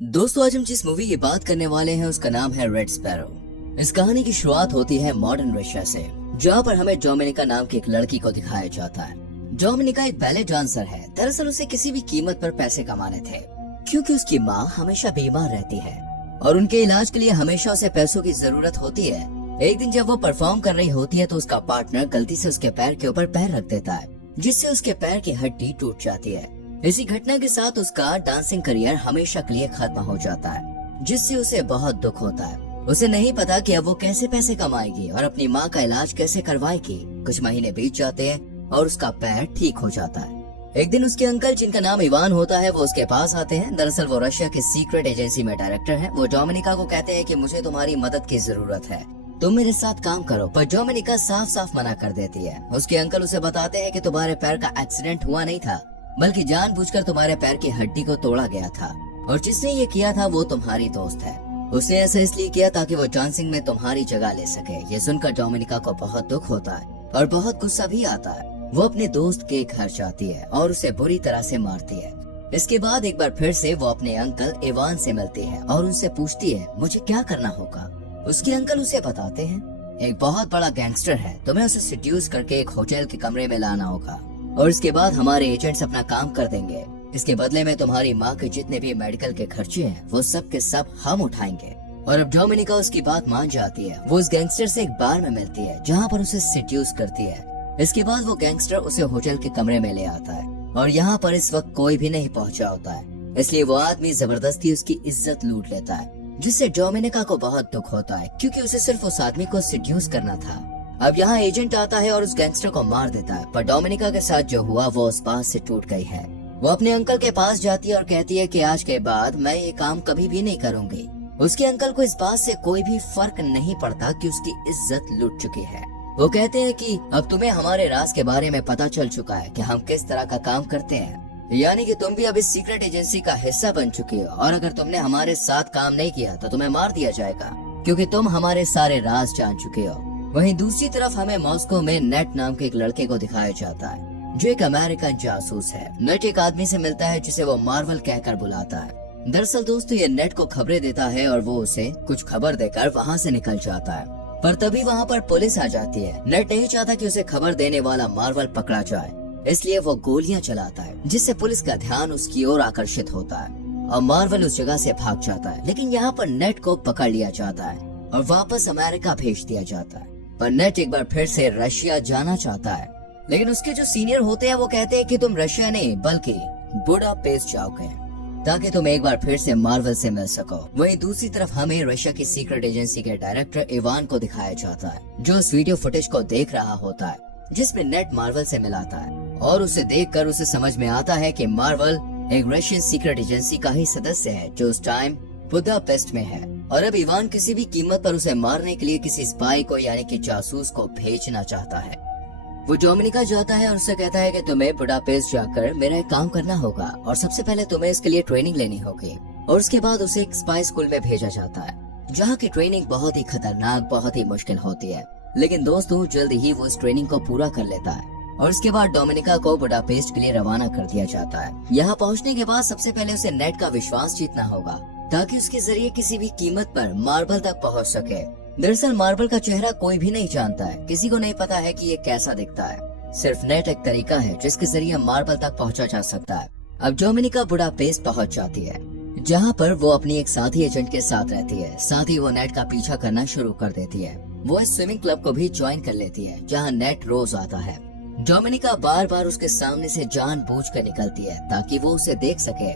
दोस्तों, आज हम जिस मूवी की बात करने वाले हैं उसका नाम है रेड स्पैरो। इस कहानी की शुरुआत होती है मॉडर्न रशिया से, जहाँ पर हमें डोमिनिका नाम की एक लड़की को दिखाया जाता है। डोमिनिका एक बैले डांसर है। दरअसल उसे किसी भी कीमत पर पैसे कमाने थे, क्योंकि उसकी माँ हमेशा बीमार रहती है और उनके इलाज के लिए हमेशा उसे पैसों की जरूरत होती है। एक दिन जब वो परफॉर्म कर रही होती है तो उसका पार्टनर गलती से उसके पैर के ऊपर पैर रख देता है, जिससे उसके पैर की हड्डी टूट जाती है। इसी घटना के साथ उसका डांसिंग करियर हमेशा के लिए खत्म हो जाता है, जिससे उसे बहुत दुख होता है। उसे नहीं पता कि अब वो कैसे पैसे कमाएगी और अपनी माँ का इलाज कैसे करवाएगी। कुछ महीने बीत जाते हैं और उसका पैर ठीक हो जाता है। एक दिन उसके अंकल, जिनका नाम इवान होता है, वो उसके पास आते हैं। दरअसल वो रशिया की सीक्रेट एजेंसी में डायरेक्टर हैं। वो डोमिनिका को कहते हैं कि मुझे तुम्हारी मदद की जरूरत है, तुम मेरे साथ काम करो। पर डोमिनिका साफ साफ मना कर देती है। उसके अंकल उसे बताते हैं कि तुम्हारे पैर का एक्सीडेंट हुआ नहीं था, बल्कि जानबूझकर तुम्हारे पैर की हड्डी को तोड़ा गया था, और जिसने ये किया था वो तुम्हारी दोस्त है। उसने ऐसा इसलिए किया ताकि वो डांसिंग में तुम्हारी जगह ले सके। ये सुनकर डोमिनिका को बहुत दुख होता है और बहुत गुस्सा भी आता है। वो अपने दोस्त के घर जाती है और उसे बुरी तरह से मारती है। इसके बाद एक बार फिर से वो अपने अंकल इवान से मिलती है और उनसे पूछती है मुझे क्या करना होगा। उसके अंकल उसे बताते हैं एक बहुत बड़ा गैंगस्टर है, तुम्हें उसे सिड्यूस करके एक होटल के कमरे में लाना होगा और इसके बाद हमारे एजेंट्स अपना काम कर देंगे। इसके बदले में तुम्हारी माँ के जितने भी मेडिकल के खर्चे हैं वो सब के सब हम उठाएंगे। और अब डोमिनिका उसकी बात मान जाती है। वो उस गैंगस्टर से एक बार में मिलती है जहाँ पर उसे सिड्यूस करती है। इसके बाद वो गैंगस्टर उसे होटल के कमरे में ले आता है और यहाँ पर इस वक्त कोई भी नहीं पहुँचा होता है, इसलिए वो आदमी जबरदस्ती उसकी इज्जत लूट लेता है, जिससे डोमिनिका को बहुत दुख होता है, क्योंकि उसे सिर्फ उस आदमी को सिड्यूस करना था। अब यहाँ एजेंट आता है और उस गैंगस्टर को मार देता है। पर डोमिनिका के साथ जो हुआ वो उस बात से टूट गई है। वो अपने अंकल के पास जाती है और कहती है कि आज के बाद मैं ये काम कभी भी नहीं करूंगी। उसके अंकल को इस बात से कोई भी फर्क नहीं पड़ता कि उसकी इज्जत लुट चुकी है। वो कहते हैं कि अब तुम्हें हमारे राज के बारे में पता चल चुका है कि हम किस तरह का काम करते हैं, यानी कि तुम भी अब इस सीक्रेट एजेंसी का हिस्सा बन चुकी हो, और अगर तुमने हमारे साथ काम नहीं किया तो तुम्हें मार दिया जाएगा, क्योंकि तुम हमारे सारे राज जान चुके हो। वहीं दूसरी तरफ हमें मॉस्को में नेट नाम के एक लड़के को दिखाया जाता है, जो एक अमेरिकन जासूस है। नेट एक आदमी से मिलता है जिसे वो मार्वल कहकर बुलाता है। दरअसल दोस्तों, ये नेट को खबरें देता है और वो उसे कुछ खबर देकर वहाँ से निकल जाता है। पर तभी वहाँ पर पुलिस आ जाती है। नेट नहीं चाहता कि उसे खबर देने वाला मार्वल पकड़ा जाए, इसलिए वो गोलियां चलाता है, जिससे पुलिस का ध्यान उसकी ओर आकर्षित होता है और मार्वल उस जगह से भाग जाता है। लेकिन यहाँ पर नेट को पकड़ लिया जाता है और वापस अमेरिका भेज दिया जाता है। पर नेट एक बार फिर से रशिया जाना चाहता है, लेकिन उसके जो सीनियर होते हैं वो कहते हैं कि तुम रशिया नहीं बल्कि बुडापेस्ट जाओगे, ताकि तुम एक बार फिर से मार्वल से मिल सको। वहीं दूसरी तरफ हमें रशिया की सीक्रेट एजेंसी के डायरेक्टर इवान को दिखाया जाता है, जो उस वीडियो फुटेज को देख रहा होता है जिसमें नेट मार्वल से मिलाता है, और उसे देखकर उसे समझ में आता है कि मार्वल एक रशियन सीक्रेट एजेंसी का ही सदस्य है, जो उस टाइम बुडापेस्ट में है। और अब इवान किसी भी कीमत पर उसे मारने के लिए किसी स्पाई को, यानी कि जासूस को भेजना चाहता है। वो डोमिनिका जाता है और उससे कहता है कि तुम्हें बुडापेस्ट जाकर मेरा एक काम करना होगा, और सबसे पहले तुम्हें इसके लिए ट्रेनिंग लेनी होगी। और उसके बाद उसे एक स्पाई स्कूल में भेजा जाता है, जहाँ की ट्रेनिंग बहुत ही खतरनाक, बहुत ही मुश्किल होती है। लेकिन दोस्तों, जल्द ही वो इस ट्रेनिंग को पूरा कर लेता है और उसके बाद डोमिनिका को बुडापेस्ट के लिए रवाना कर दिया जाता है। यहाँ पहुँचने के बाद सबसे पहले उसे नेट का विश्वास जीतना होगा, ताकि उसके जरिए किसी भी कीमत पर मार्बल तक पहुंच सके। दरअसल मार्बल का चेहरा कोई भी नहीं जानता है, किसी को नहीं पता है कि ये कैसा दिखता है। सिर्फ नेट एक तरीका है जिसके जरिए मार्बल तक पहुंचा जा सकता है। अब डोमिनिका बुडापेस्ट पहुंच जाती है, जहां पर वो अपनी एक साथी एजेंट के साथ रहती है। साथ ही वो नेट का पीछा करना शुरू कर देती है। वो इस स्विमिंग क्लब को भी ज्वाइन कर लेती है, जहाँ नेट रोज आता है। डोमिनिका बार बार उसके सामने से जानबूझकर निकलती है ताकि वो उसे देख सके।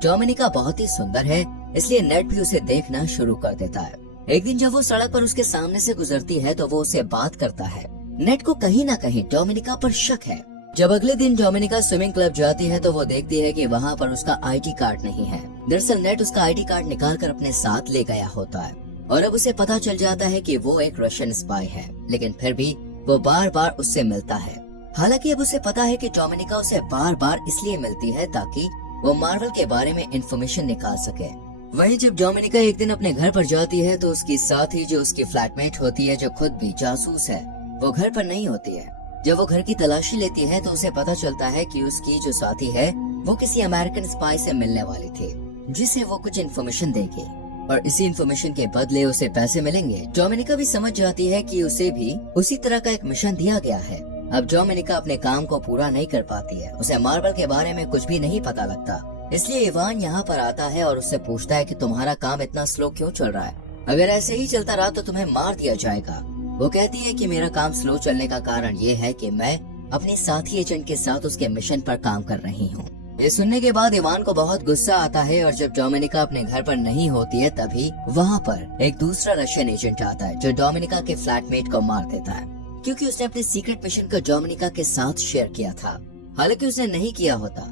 डोमिनिका बहुत ही सुंदर है, इसलिए नेट भी उसे देखना शुरू कर देता है। एक दिन जब वो सड़क पर उसके सामने से गुजरती है तो वो उससे बात करता है। नेट को कहीं ना कहीं डोमिनिका पर शक है। जब अगले दिन डोमिनिका स्विमिंग क्लब जाती है तो वो देखती है कि वहाँ पर उसका आईडी कार्ड नहीं है। दरअसल नेट उसका आईडी कार्ड निकाल कर अपने साथ ले गया होता है और अब उसे पता चल जाता है कि वो एक रशियन स्पाई है। लेकिन फिर भी वो बार बार उससे मिलता है। हालांकि अब उसे पता है कि डोमिनिका उसे बार बार इसलिए मिलती है ताकि वो मार्वल के बारे में इंफॉर्मेशन निकाल सके। वहीं जब डोमिनिका एक दिन अपने घर पर जाती है तो उसकी साथी, जो उसकी फ्लैटमेट होती है, जो खुद भी जासूस है, वो घर पर नहीं होती है। जब वो घर की तलाशी लेती है तो उसे पता चलता है कि उसकी जो साथी है वो किसी अमेरिकन स्पाई से मिलने वाली थी। जिससे वो कुछ इन्फॉर्मेशन देगी और इसी इन्फॉर्मेशन के बदले उसे पैसे मिलेंगे। डोमिनिका भी समझ जाती है कि उसे भी उसी तरह का एक मिशन दिया गया है। अब डोमिनिका अपने काम को पूरा नहीं कर पाती है, उसे मार्बल के बारे में कुछ भी नहीं पता लगता। इसलिए इवान यहाँ पर आता है और उससे पूछता है कि तुम्हारा काम इतना स्लो क्यों चल रहा है, अगर ऐसे ही चलता रहा तो तुम्हें मार दिया जाएगा। वो कहती है कि मेरा काम स्लो चलने का कारण ये है कि मैं अपने साथी एजेंट के साथ उसके मिशन पर काम कर रही हूँ। ये सुनने के बाद इवान को बहुत गुस्सा आता है और जब डोमिनिका अपने घर पर नहीं होती है तभी वहाँ पर एक दूसरा रशियन एजेंट आता है जो डोमिनिका के फ्लैटमेट को मार देता है, क्योंकि उसने अपने सीक्रेट मिशन को डोमिनिका के साथ शेयर किया था। हालांकि उसने नहीं किया होता,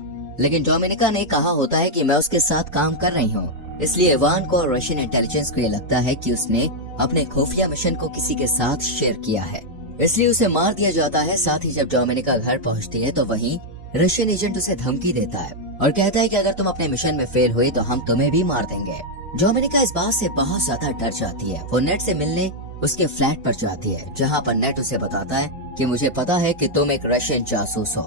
लेकिन डोमिनिका ने कहा होता है कि मैं उसके साथ काम कर रही हूँ। इसलिए इवान को और रशियन इंटेलिजेंस को ये लगता है कि उसने अपने खुफिया मिशन को किसी के साथ शेयर किया है, इसलिए उसे मार दिया जाता है। साथ ही जब डोमिनिका घर पहुँचती है तो वहीं रशियन एजेंट उसे धमकी देता है और कहता है कि अगर तुम अपने मिशन में फेल हुई तो हम तुम्हें भी मार देंगे। डोमिनिका इस बात से बहुत ज्यादा डर जाती है। वो नेट से मिलने उसके फ्लैट पर जाती है, जहाँ पर नेट उसे बताता है कि मुझे पता है कि तुम एक रशियन जासूस हो।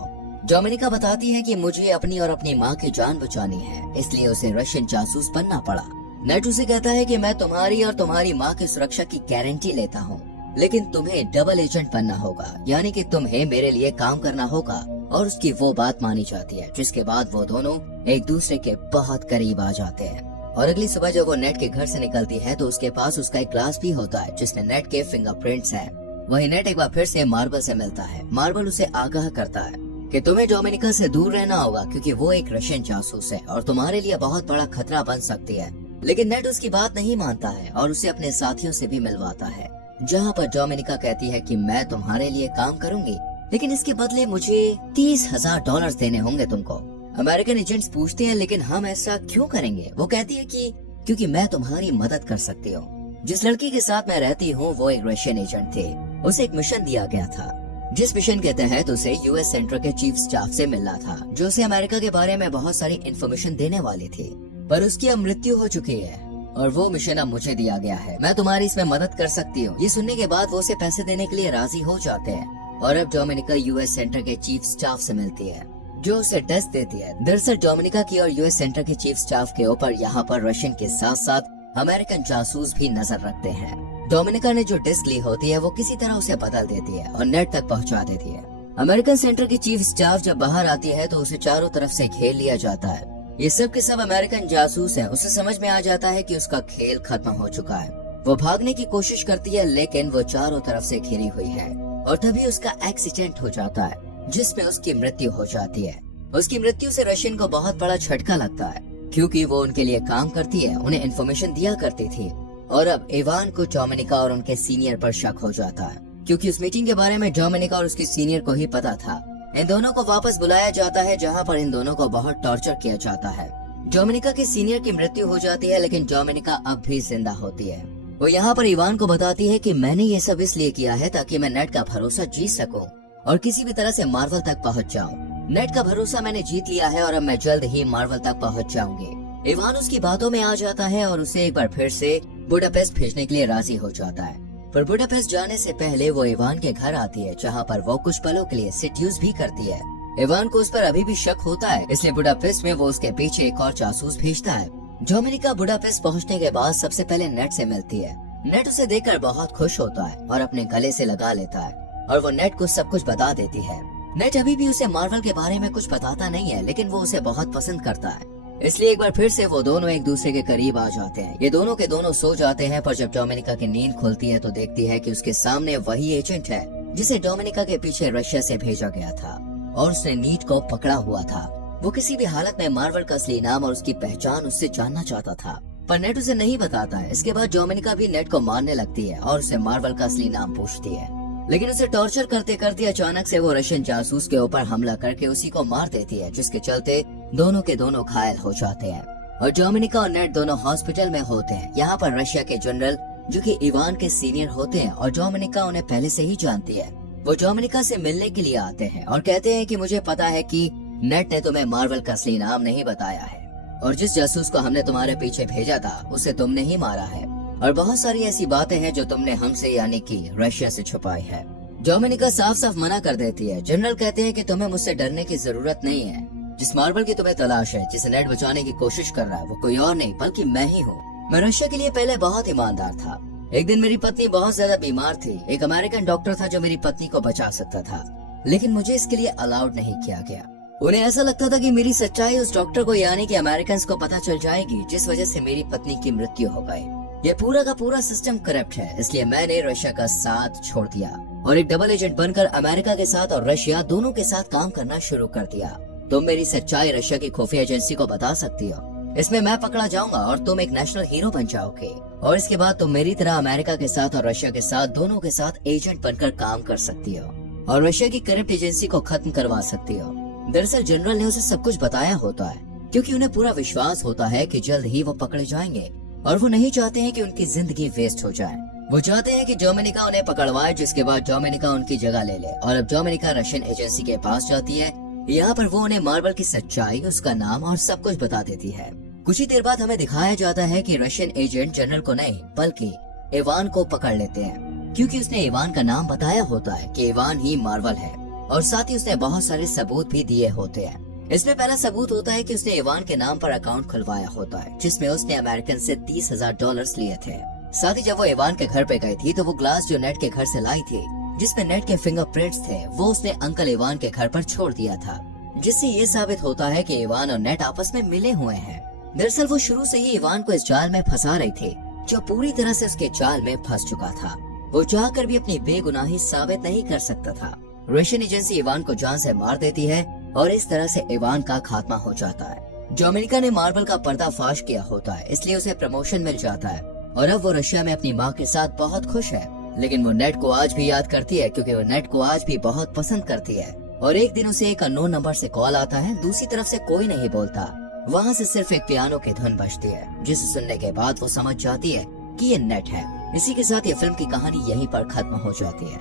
डोमिनिका बताती है कि मुझे अपनी और अपनी माँ की जान बचानी है, इसलिए उसे रशियन जासूस बनना पड़ा। नेट उसे कहता है कि मैं तुम्हारी और तुम्हारी माँ की सुरक्षा की गारंटी लेता हूँ, लेकिन तुम्हें डबल एजेंट बनना होगा, यानी कि तुम्हें मेरे लिए काम करना होगा। और उसकी वो बात मानी जाती है, जिसके बाद वो दोनों एक दूसरे के बहुत करीब आ जाते हैं। और अगली सुबह जब वो नेट के घर से निकलती है तो उसके पास उसका एक ग्लास भी होता है जिसमें नेट के फिंगरप्रिंट्स हैं। वही नेट एक बार फिर से मार्बल से मिलता है। मार्बल उसे आगाह करता है कि तुम्हें डोमिनिका से दूर रहना होगा, क्योंकि वो एक रशियन जासूस है और तुम्हारे लिए बहुत बड़ा खतरा बन सकती है। लेकिन नेट उसकी बात नहीं मानता है और उसे अपने साथियों से भी मिलवाता है, जहाँ पर डोमिनिका कहती है कि मैं तुम्हारे लिए काम करूंगी, लेकिन इसके बदले मुझे $30,000 देने होंगे तुमको। अमेरिकन एजेंट्स पूछते हैं लेकिन हम ऐसा क्यों करेंगे? वो कहती है कि क्योंकि मैं तुम्हारी मदद कर सकती हूँ। जिस लड़की के साथ मैं रहती हूँ वो एक रशियन एजेंट थे। उसे एक मिशन दिया गया था, जिस मिशन के तहत उसे यूएस सेंटर के चीफ स्टाफ से मिलना था, जो उसे अमेरिका के बारे में बहुत सारी इन्फॉर्मेशन देने वाली थी। पर उसकी अब मृत्यु हो चुकी है और वो मिशन अब मुझे दिया गया है। मैं तुम्हारी इसमें मदद कर सकती हूँ। ये सुनने के बाद वो उसे पैसे देने के लिए राजी हो जाते हैं और अब डोमिनिका यूएस सेंटर के चीफ स्टाफ से मिलती है, जो उसे टेस्ट देती है। दरअसल डोमिनिका की और यूएस सेंटर के चीफ स्टाफ के ऊपर यहाँ पर रशियन के साथ साथ अमेरिकन जासूस भी नजर रखते हैं। डोमिनिका ने जो डिस्क ली होती है वो किसी तरह उसे बदल देती है और नेट तक पहुँचा देती है। अमेरिकन सेंटर की चीफ स्टाफ जब बाहर आती है तो उसे चारों तरफ से घेर लिया जाता है। ये सब के सब अमेरिकन जासूस हैं। उसे समझ में आ जाता है कि उसका खेल खत्म हो चुका है। वो भागने की कोशिश करती है, लेकिन वो चारों तरफ से घिरी हुई है और तभी उसका एक्सीडेंट हो जाता है, जिसमें उसकी मृत्यु हो जाती है। उसकी मृत्यु से रशियन को बहुत बड़ा झटका लगता है, क्योंकि वो उनके लिए काम करती है, उन्हें इन्फॉर्मेशन दिया करती थी। और अब इवान को डोमिनिका और उनके सीनियर पर शक हो जाता है, क्योंकि उस मीटिंग के बारे में डोमिनिका और उसकी सीनियर को ही पता था। इन दोनों को वापस बुलाया जाता है, जहाँ पर इन दोनों को बहुत टॉर्चर किया जाता है। डोमिनिका के सीनियर की मृत्यु हो जाती है, लेकिन डोमिनिका अब भी जिंदा होती है। वो यहाँ पर इवान को बताती है कि मैंने ये सब इसलिए किया है ताकि मैं नेट का भरोसा जीत सकूं और किसी भी तरह से मार्वल तक पहुँच जाऊं। नेट का भरोसा मैंने जीत लिया है और अब मैं जल्द ही मार्वल तक पहुँच जाऊंगी। इवान उसकी बातों में आ जाता है और उसे एक बार फिर से बुडापेस्ट भेजने के लिए राजी हो जाता है। पर बुडापेस्ट जाने से पहले वो इवान के घर आती है, जहाँ पर वो कुछ पलों के लिए सेड्यूस भी करती है। इवान को उस पर अभी भी शक होता है, इसलिए बुडापेस्ट में वो उसके पीछे एक और जासूस भेजता है। डोमिनिका बुडापेस्ट पहुंचने के बाद सबसे पहले नेट से मिलती है। नेट उसे देखकर बहुत खुश होता है और अपने गले से लगा लेता है और वो नेट को सब कुछ बता देती है। नेट अभी भी उसे मार्वल के बारे में कुछ बताता नहीं है, लेकिन वो उसे बहुत पसंद करता है, इसलिए एक बार फिर से वो दोनों एक दूसरे के करीब आ जाते हैं। ये दोनों के दोनों सो जाते हैं, पर जब डोमिनिका की नींद खुलती है तो देखती है कि उसके सामने वही एजेंट है जिसे डोमिनिका के पीछे रशिया से भेजा गया था और उसने नीट को पकड़ा हुआ था। वो किसी भी हालत में मार्वल का असली नाम और उसकी पहचान उससे जानना चाहता था, पर नेट उसे नहीं बताता है। इसके बाद डोमिनिका भी नेट को मारने लगती है और उसे मार्वल का असली नाम पूछती है, लेकिन उसे टॉर्चर करते करते अचानक से वो रशियन जासूस के ऊपर हमला करके उसी को मार देती है, जिसके चलते दोनों के दोनों घायल हो जाते हैं और डोमिनिका और नेट दोनों हॉस्पिटल में होते हैं। यहाँ पर रशिया के जनरल, जो कि इवान के सीनियर होते हैं और डोमिनिका उन्हें पहले से ही जानती है, वो डोमिनिका से मिलने के लिए आते हैं और कहते हैं कि मुझे पता है कि नेट ने तुम्हें मार्वल का असली नाम नहीं बताया है और जिस जासूस को हमने तुम्हारे पीछे भेजा था उसे तुमने ही मारा है और बहुत सारी ऐसी बातें हैं जो तुमने हमसे यानी कि रशिया से छुपाई है। डोमिनिका साफ साफ मना कर देती है। जनरल कहते हैं कि तुम्हें मुझसे डरने की जरूरत नहीं है, जिस मार्बल की तुम्हें तलाश है, जिसे नेट बचाने की कोशिश कर रहा है, वो कोई और नहीं बल्कि मैं ही हूँ। मैं रशिया के लिए पहले बहुत ईमानदार था। एक दिन मेरी पत्नी बहुत ज्यादा बीमार थी। एक अमेरिकन डॉक्टर था जो मेरी पत्नी को बचा सकता था, लेकिन मुझे इसके लिए अलाउड नहीं किया गया। उन्हें ऐसा लगता था कि मेरी सच्चाई उस डॉक्टर को यानी कि अमेरिकन को पता चल जाएगी, जिस वजह से मेरी पत्नी की मृत्यु हो गई। ये पूरा का पूरा सिस्टम करप्ट है, इसलिए मैंने रशिया का साथ छोड़ दिया और एक डबल एजेंट बनकर अमेरिका के साथ और रशिया दोनों के साथ काम करना शुरू कर दिया। तुम मेरी सच्चाई रशिया की खुफिया एजेंसी को बता सकती हो। इसमें मैं पकड़ा जाऊंगा और तुम एक नेशनल हीरो बन जाओगे, और इसके बाद तुम मेरी तरह अमेरिका के साथ और रशिया के साथ दोनों के साथ एजेंट बनकर काम कर सकती हो और रशिया की करप्ट एजेंसी को खत्म करवा सकती हो। दरअसल जनरल ने उसे सब कुछ बताया होता है, क्योंकि उन्हें पूरा विश्वास होता है कि जल्द ही वो पकड़े जाएंगे और वो नहीं चाहते हैं कि उनकी जिंदगी वेस्ट हो जाए। वो चाहते हैं कि डोमिनिका उन्हें पकड़वाए, जिसके बाद डोमिनिका उनकी जगह ले ले। और अब डोमिनिका रशियन एजेंसी के पास जाती है। यहाँ पर वो उन्हें मार्बल की सच्चाई, उसका नाम और सब कुछ बता देती है। कुछ ही देर बाद हमें दिखाया जाता है कि रशियन एजेंट जनरल को नहीं बल्कि इवान को पकड़ लेते हैं, क्योंकि उसने इवान का नाम बताया होता है कि इवान ही मार्बल है, और साथ ही उसने बहुत सारे सबूत भी दिए होते हैं। इसमें पहला सबूत होता है कि उसने इवान के नाम पर अकाउंट खुलवाया होता है, जिसमें उसने अमेरिकन से $30,000 लिए थे। साथ ही जब वो इवान के घर पे गई थी तो वो ग्लास जो नेट के घर से लाई थी, जिसमें नेट के फिंगरप्रिंट्स थे, वो उसने अंकल इवान के घर पर छोड़ दिया था, जिससे ये साबित होता है कि इवान और नेट आपस में मिले हुए हैं। दरअसल वो शुरू से ही इवान को इस जाल में फंसा रही थी, जो पूरी तरह से उसके जाल में फंस चुका था। वो चाहकर भी अपनी बेगुनाही साबित नहीं कर सकता था। रशियन एजेंसी इवान को जान से मार देती है और इस तरह से इवान का खात्मा हो जाता है। डोमिनिका ने मार्बल का पर्दाफाश किया होता है, इसलिए उसे प्रमोशन मिल जाता है और अब वो रशिया में अपनी माँ के साथ बहुत खुश है। लेकिन वो नेट को आज भी याद करती है, क्योंकि वो नेट को आज भी बहुत पसंद करती है। और एक दिन उसे एक अननोन नंबर से कॉल आता है। दूसरी तरफ से कोई नहीं बोलता, वहाँ से सिर्फ एक पियानो की धुन बजती है, जिसे सुनने के बाद वो समझ जाती है कि ये नेट है। इसी के साथ ये फिल्म की कहानी यहीं पर खत्म हो जाती है।